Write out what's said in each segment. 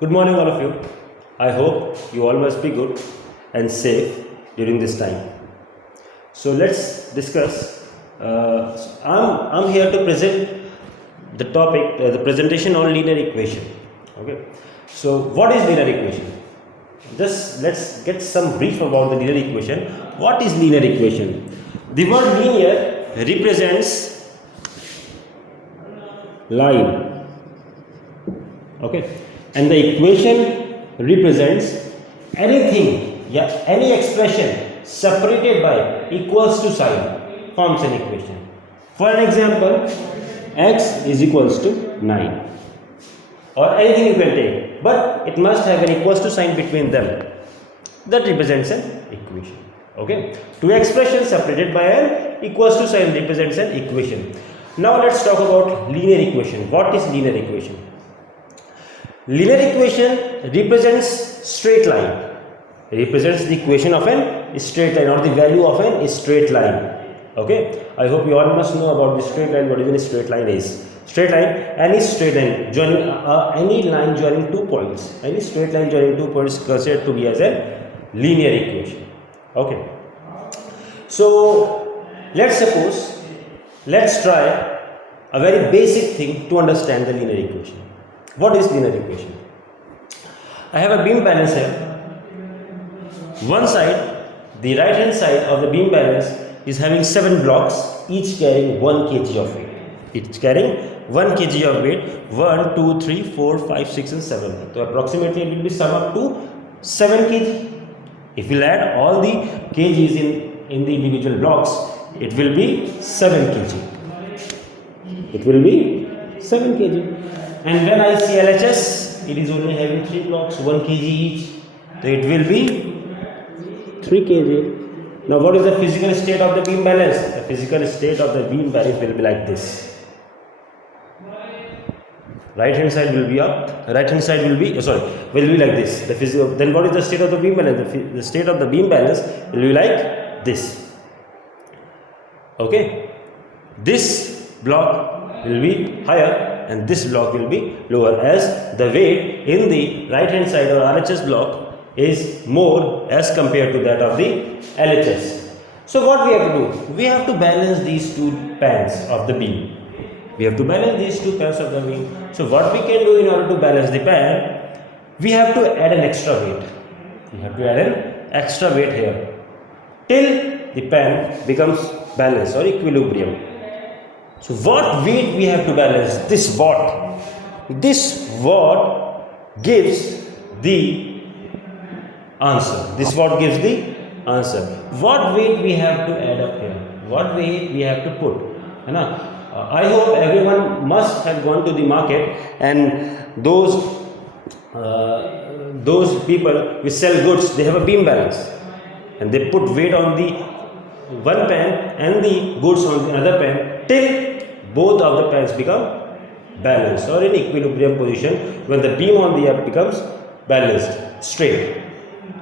Good morning, all of you. I hope you all must be good and safe during this time. So let's discuss. I'm here to present the topic, the presentation on linear equation. Okay. So what is linear equation? Just let's get some brief about the linear equation. What is linear equation? The word linear represents line. Okay, and the equation represents anything, yeah, any expression separated by equals to sign forms an equation. For an example, x is equals to 9 or anything you can take, but it must have an equals to sign between them. That represents an equation. Okay, two expressions separated by an equals to sign represents an equation. Now let's talk about linear equation. What is linear equation? Linear equation represents straight line, represents the equation of a straight line or the value of a straight line. Okay, I hope you all must know about the straight line. What even a straight line is? Straight line, any straight line joining any line joining 2 points, any straight line joining 2 points is considered to be as a linear equation. Okay, so let's try a very basic thing to understand the linear equation. What is linear equation? I have a beam balance here. One side, the right hand side of the beam balance is having 7 blocks, each carrying 1 kg of weight. Each carrying 1 kg of weight. 1, 2, 3, 4, 5, 6 and 7. So approximately it will be sum up to 7 kg. If we add all the kgs in the individual blocks, it will be 7 kg. It will be 7 kg. And when I see LHS, it is only having 3 blocks, 1 kg each. So it will be 3 kg. Now what is the physical state of the beam balance? The physical state of the beam balance will be like this. Right hand side will be up, right hand side will be like this. Then what is the state of the beam balance? The state of the beam balance will be like this. Okay, this block will be higher and this block will be lower, as the weight in the right hand side or RHS block is more as compared to that of the LHS. So what we have to do? We have to balance these two pans of the beam. We have to balance these two pans of the beam. So what we can do in order to balance the pan? We have to add an extra weight. We have to add an extra weight here till the pan becomes balanced or equilibrium. So what weight we have to balance? This watt. This watt gives the answer. This watt gives the answer. What weight we have to add up here? What weight we have to put? I hope everyone must have gone to the market, and those people who sell goods, they have a beam balance and they put weight on the one pan and the goods on the other pan till both of the pans become balanced or in equilibrium position, when the beam on the up becomes balanced, straight.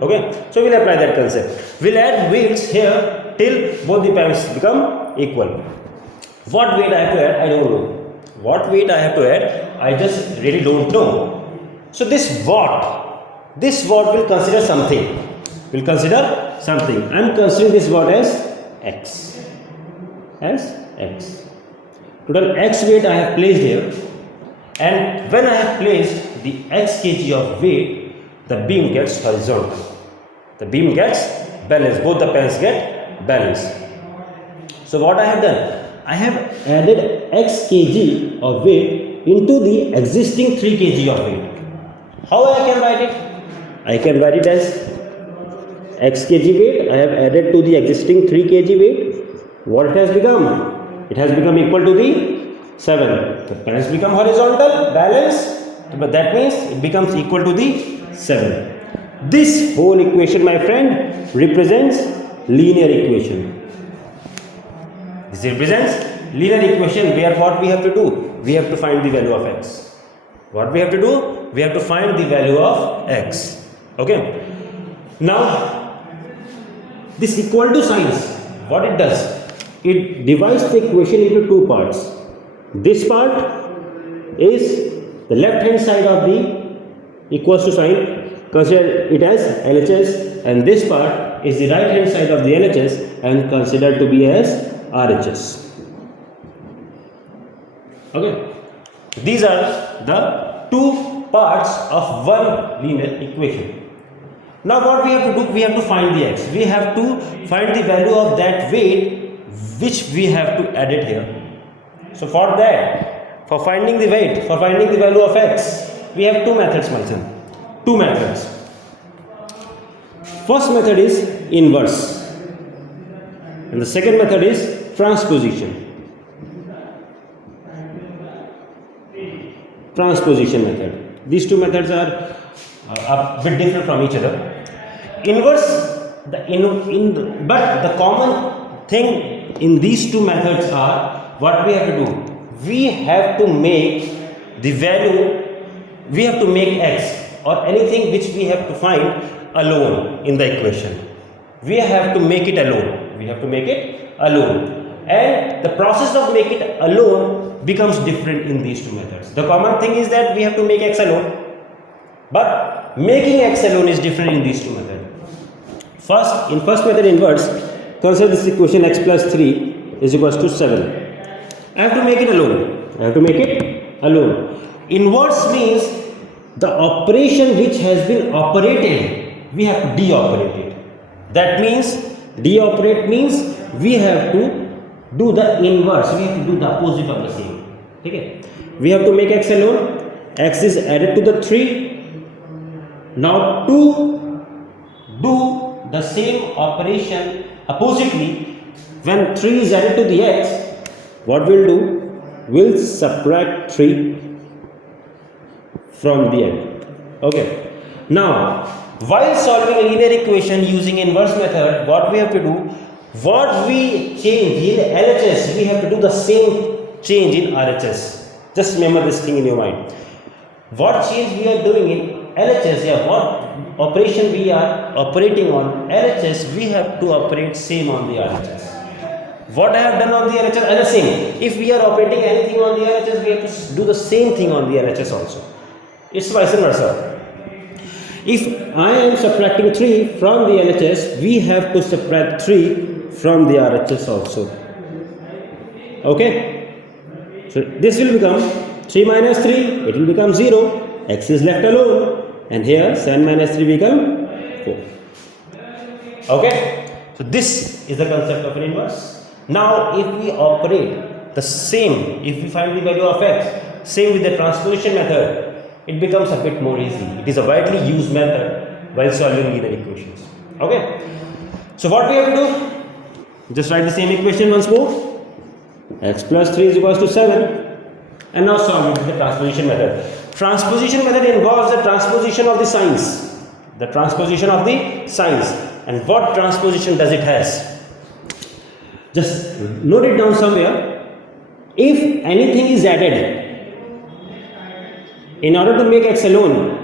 Okay, so we'll apply that concept. We'll add weights here till both the pans become equal. What weight I have to add? I don't know. What weight I have to add? I just really don't know. So this watt will consider something. I'm considering this watt as x. Total x weight I have placed here, and when I have placed the x kg of weight, the beam gets horizontal. The beam gets balanced. Both the pans get balanced. So what I have done? I have added x kg of weight into the existing 3 kg of weight. How I can write it? I can write it as x kg weight I have added to the existing 3 kg weight. What it has become? It has become equal to the 7. The pans become horizontal, balanced, but that means it becomes equal to the 7. This whole equation, my friend, represents linear equation. This represents linear equation, where what we have to do? We have to find the value of x. What we have to do? We have to find the value of x. Okay. Now, this equal to signs, what it does? It divides the equation into 2 parts. This part is the left hand side of the equals to sign, consider it as LHS, and this part is the right hand side of the LHS and considered to be as RHS. Okay, these are the two parts of one linear equation. Now what we have to do, we have to find the x. We have to find the value of that weight which we have to add it here. So for that, for finding the weight, for finding the value of x, we have two methods, my son. Two methods. First method is inverse, and the second method is transposition. Transposition method. These two methods are a bit different from each other. Inverse, but the common thing in these two methods are, what we have to do, we have to make the value, we have to make x or anything which we have to find alone in the equation. We have to make it alone. We have to make it alone. And the process of make it alone becomes different in these two methods. The common thing is that we have to make x alone, but making x alone is different in these two methods. First, in first method inverse, consider this equation x plus 3 is equals to 7. I have to make it alone. I have to make it alone. Inverse means the operation which has been operated, we have to de-operate it. That means, de-operate means we have to do the inverse, we have to do the opposite of the same. Okay? We have to make x alone, x is added to the 3. Now to do the same operation oppositely, when 3 is added to the x, what we'll do? We'll subtract 3 from the end. Okay. Now, while solving a linear equation using inverse method, what we have to do? What we change in LHS, we have to do the same change in RHS. Just remember this thing in your mind. What change we are doing in LHS, yeah, what operation we are operating on LHS, we have to operate same on the RHS. What I have done on the LHS, the same. If we are operating anything on the LHS, we have to do the same thing on the LHS also. It's vice versa. If I am subtracting 3 from the LHS, we have to subtract 3 from the RHS also. Okay? So this will become 3 minus 3, it will become 0, x is left alone, and here 7 minus 3 become 4. Okay? So this is the concept of an inverse. Now if we operate the same, if we find the value of x, same with the transposition method, it becomes a bit more easy. It is a widely used method while solving linear equations. Okay? So what we have to do? Just write the same equation once more. X plus 3 is equals to 7. And now solve it with the transposition method. Transposition method involves the transposition of the signs. The transposition of the signs. And what transposition does it has? Just note it down somewhere. If anything is added, in order to make x alone,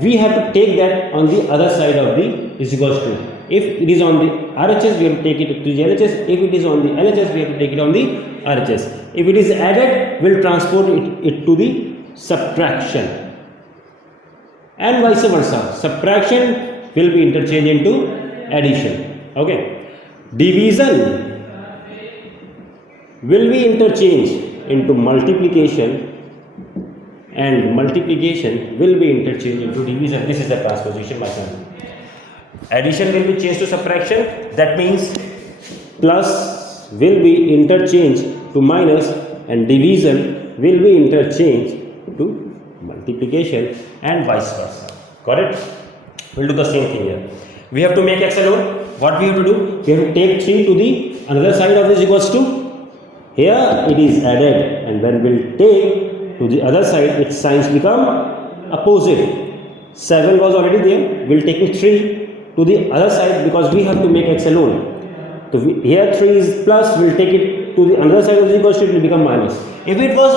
we have to take that on the other side of the is equals to. If it is on the RHS, we have to take it to the LHS. If it is on the LHS, we have to take it on the RHS. If it is added, we'll transport it to the subtraction. And vice versa. Subtraction will be interchanged into addition. Okay. Division will be interchanged into multiplication, and multiplication will be interchanged into division. This is the transposition method. Addition will be changed to subtraction. That means plus will be interchanged to minus, and division will be interchanged to multiplication, and vice versa. Got it? We'll do the same thing here. We have to make x alone. What we have to do? We have to take 3 to the another side of this equals to. Here it is added, and when we'll take to the other side, its signs become opposite. 7 was already there. We'll take 3 to the other side because we have to make x alone. So here 3 is plus. We'll take it to the another side of the equals to. It will become minus. If it was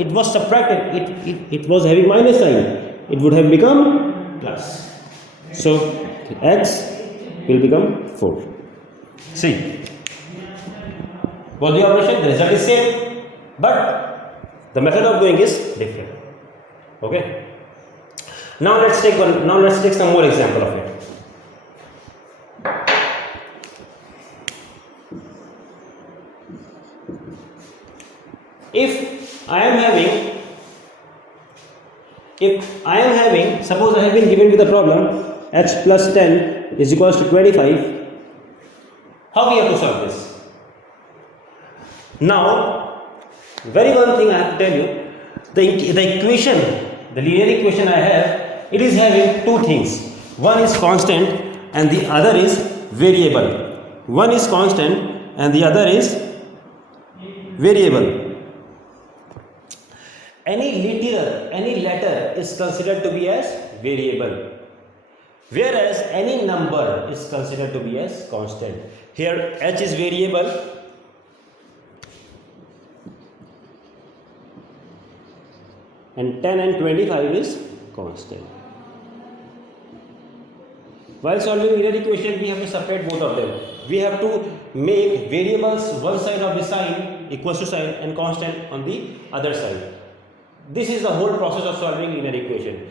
it was subtracted. It was having minus sign. It would have become plus. So x will become 4. See. Both the operation, the result is same, but the method of doing is different. Okay. Now let's take some more example of it. If I am having, suppose I have been given with the problem h plus 10 is equals to 25, how we have to solve this? Now, very one thing I have to tell you, the equation, the linear equation I have, it is having two things. One is constant and the other is variable. One is constant and the other is variable. Any letter is considered to be as variable, whereas any number is considered to be as constant. Here h is variable and 10 and 25 is constant. While solving linear equation, we have to separate both of them. We have to make variables one side of the sign equals to sign and constant on the other side. This is the whole process of solving linear equation.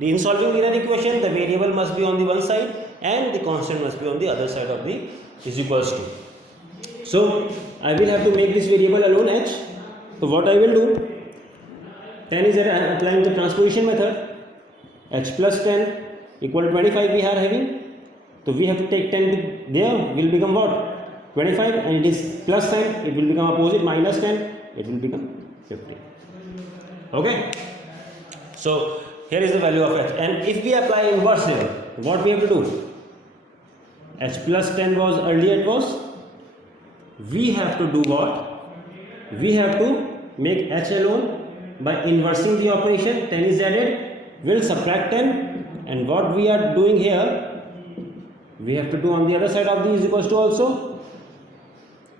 In solving linear equation, the variable must be on the one side and the constant must be on the other side of the is equals to. So I will have to make this variable alone h. So what I will do, 10 is applying the transposition method, h plus 10 equal to 25 we are having. So we have to take 10 to there, will become what? 25, and it is plus sign, it will become opposite, minus 10, it will become 50. Okay, so here is the value of h, and if we apply inverse here, what we have to do? H plus 10 was earlier, it was, we have to do what? We have to make h alone by inversing the operation. 10 is added, we'll subtract 10, and what we are doing here, we have to do on the other side of the is equals to also.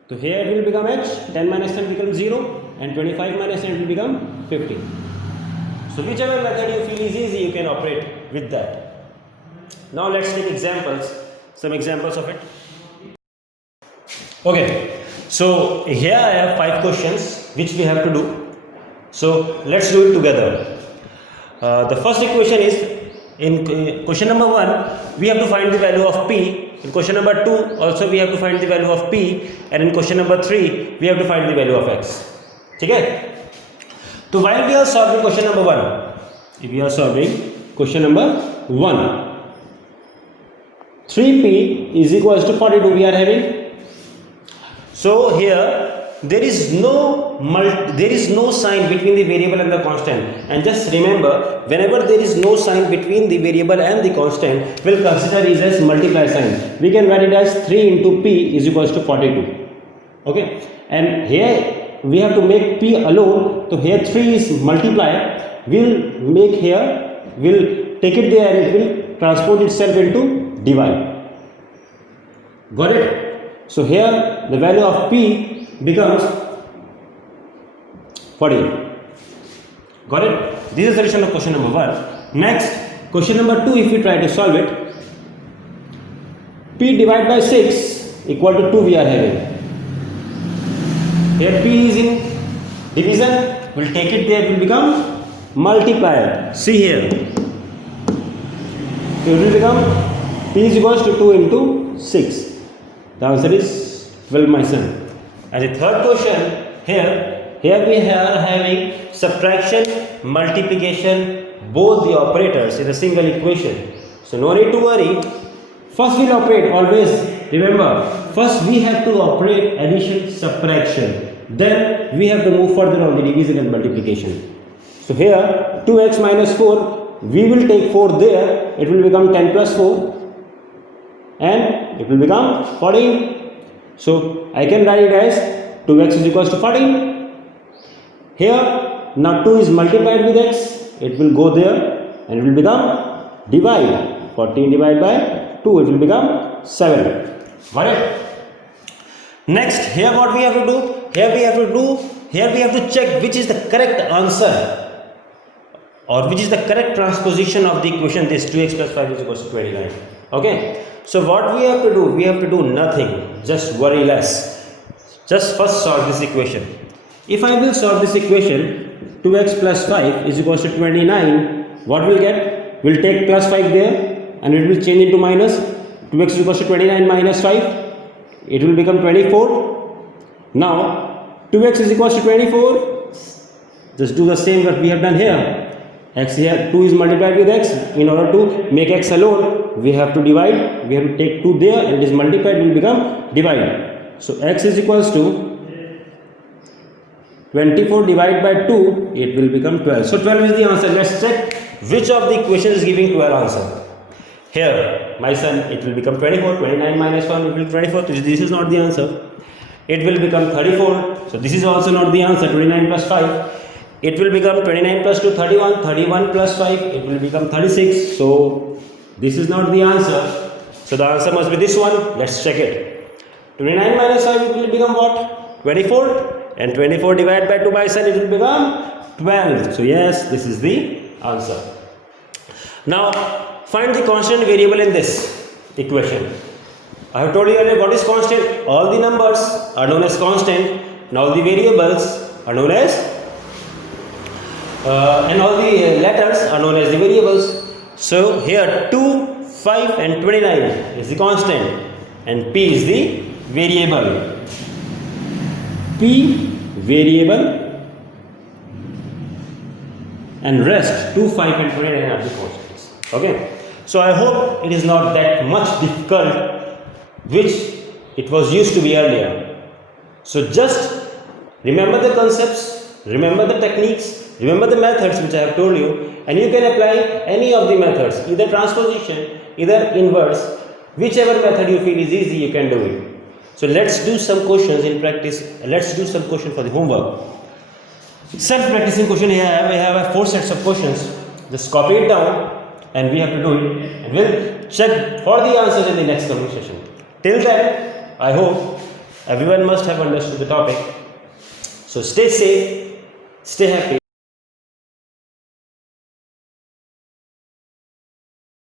So here it will become h, 10 minus 10 becomes 0, and 25 minus 10 will become 50. So whichever method you feel is easy, you can operate with that. Now let's take examples, some examples of it. Okay, so here I have 5 questions which we have to do. So let's do it together. The first equation is, in question number 1, we have to find the value of p. In question number 2, also we have to find the value of p. And in question number 3, we have to find the value of x. Okay? So while we are solving question number 1, if we are solving question number 1, 3p is equals to 42 we are having. So here there is no sign between the variable and the constant, and just remember, whenever there is no sign between the variable and the constant, we'll consider it as multiply sign. We can write it as 3 into p is equals to 42. Okay, and here we have to make p alone, so here 3 is multiply, we'll make here, we'll take it there and it will transport itself into divide. Got it? So here the value of p becomes 48. Got it? This is the solution of question number 1. Next, question number 2, if we try to solve it, p divided by 6 equal to 2 we are having. Here p is in division, we'll take it there, it will become multiplier. See here, it will become p is equals to 2 into 6. The answer is 12, my son. And the third question, here we are having subtraction, multiplication, both the operators in a single equation. So no need to worry. First we'll operate, always remember, first we have to operate addition, subtraction. Then we have to move further on the division and multiplication. So here 2x minus 4, we will take 4 there, it will become 10 plus 4 and it will become 14. So I can write it as 2x is equals to 14. Here now 2 is multiplied with x, it will go there and it will become divide. 14 divided by 2, it will become 7. Got it? Next, here what we have to do? Here we have to check which is the correct answer or which is the correct transposition of the equation this 2x plus 5 is equals to 29. Okay? So what we have to do? We have to do nothing. Just worry less. Just first solve this equation. If I will solve this equation, 2x plus 5 is equals to 29, what will get? we'll take plus 5 there and it will change into minus. 2x is equals to 29 minus 5. It will become 24. Now 2x is equals to 24. Just do the same what we have done here. X here, 2 is multiplied with x. In order to make x alone, we have to divide. We have to take 2 there and it is multiplied, will become divided. So x is equals to 24 divided by 2, it will become 12. So 12 is the answer. Let's check which of the equation is giving 12 answer. Here, my son, it will become 24. 29 minus 1 will be 24. This is not the answer. It will become 34. So this is also not the answer. 29 plus 5. It will become 29 plus 2, 31. 31 plus 5, it will become 36. So this is not the answer. So the answer must be this one. Let's check it. 29 minus 5, it will become what? 24. And 24 divided by 2 by son, it will become 12. So yes, this is the answer. Now find the constant variable in this equation. I have told you earlier what is constant. All the numbers are known as constant. Now the variables are known as and all the letters are known as the variables. So here 2, 5 and 29 is the constant and P is the variable. P variable and rest 2, 5 and 29 are the constants. Okay. So I hope it is not that much difficult which it was used to be earlier. So just remember the concepts, remember the techniques, remember the methods which I have told you, and you can apply any of the methods, either transposition, either inverse, whichever method you feel is easy, you can do it. So let's do some questions in practice. Let's do some question for the homework. Self-practicing question here. I have 4 sets of questions. Just copy it down and we have to do it. And we'll check for the answers in the next coming session. Till then, I hope everyone must have understood the topic. So stay safe, stay happy.